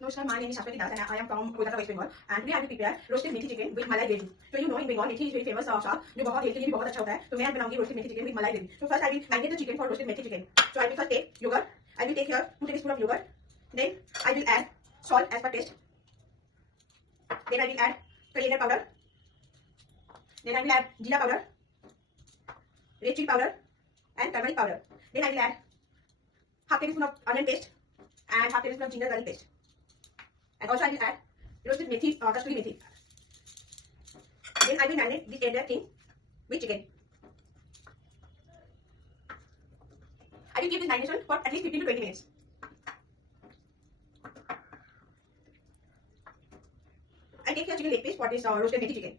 Namaskar, my name is Shashwati Das and I am from Kolkata, West Bengal. And today I will prepare roasted methi chicken with malai gravy. So you know in Bengal methi is very famous sauce जो बहुत health के लिए भी बहुत अच्छा होता है. तो मैं आज बनाऊंगी roasted methi chicken with malai gravy. So first I will marinate the chicken for roasted methi chicken. So I will first take yogurt. I will take here 2 tablespoons of yogurt. Then I will add salt as per taste. Then I will add coriander powder. Then I will add jeera powder, red chili powder, and turmeric powder. Then I will add half tablespoon of onion paste and half tablespoon of ginger garlic paste. And also I will add roasted methi, kasturi methi. Then I will marinate this entire thing with chicken. I will keep this marination for at least 15 to 20 minutes. I take here chicken leg piece for this roasted methi chicken.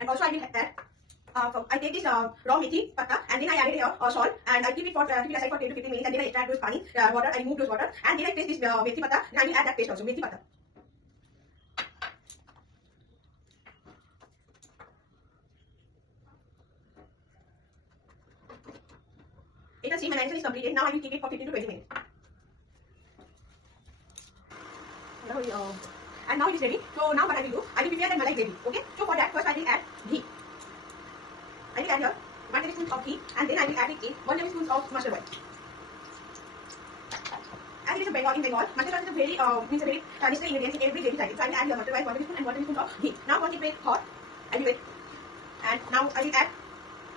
And also I will add, I take this raw methi patta and then I add it here salt and I keep it aside for 10 to 15 minutes and then I extract those pani water, I remove those water and then I place this methi patta and I will add that paste also, methi patta. You can see my marination is completed. Now I will keep it for 15 to 20 minutes. And now it is ready. So now what I will do, I will prepare the malai gravy. Okay. So for that first I will add ghee. I will add here 1 tablespoon of ghee and then I will add it in 1 tablespoon of mustard oil. As it is in Bengal, mustard oil is a very necessary ingredient in every gravy type. So I will add here mustard oil 1 tablespoon and 1 tablespoon of ghee. Now once it gets hot, I will wait. And now I will add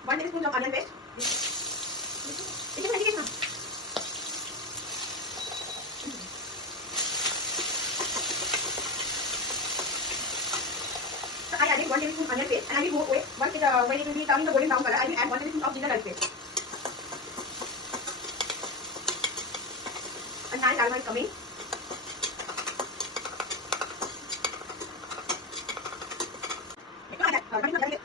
1 tablespoon of onion paste. It is ready now. I added 1 tablespoon onion paste and I will wait. Once when it will be turning the golden brown color, I will add 1 tablespoon of ginger garlic paste. And nice aroma is coming. Because I add